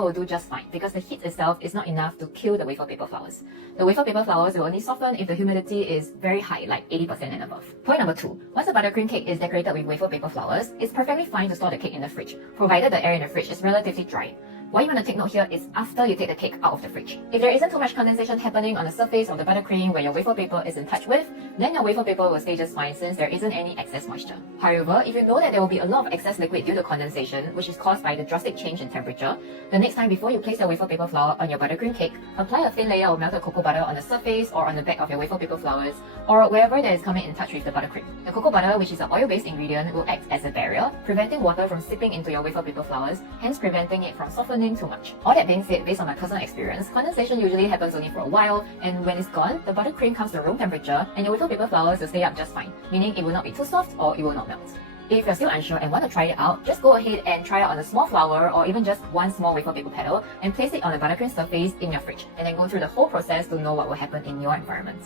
will do just fine because the heat itself is not enough to kill the wafer paper flowers. The wafer paper flowers will only soften if the humidity is very high, like 80% and above. Point number 2. Once a buttercream cake is decorated with wafer paper flowers, it's perfectly fine to store the cake in the fridge, provided the air in the fridge is relatively dry. What you want to take note here is after you take the cake out of the fridge. If there isn't too much condensation happening on the surface of the buttercream where your wafer paper is in touch with, then your wafer paper will stay just fine since there isn't any excess moisture. However, if you know that there will be a lot of excess liquid due to condensation, which is caused by the drastic change in temperature, the next time before you place your wafer paper flower on your buttercream cake, apply a thin layer of melted cocoa butter on the surface or on the back of your wafer paper flowers or wherever that is coming in touch with the buttercream. The cocoa butter, which is an oil-based ingredient, will act as a barrier, preventing water from seeping into your wafer paper flowers, hence preventing it from softening too much. All that being said, based on my personal experience, condensation usually happens only for a while, and when it's gone, the buttercream comes to room temperature and your wafer paper flowers will stay up just fine, meaning it will not be too soft or it will not melt. If you're still unsure and want to try it out, just go ahead and try it on a small flower or even just one small wafer paper petal and place it on the buttercream surface in your fridge, and then go through the whole process to know what will happen in your environment.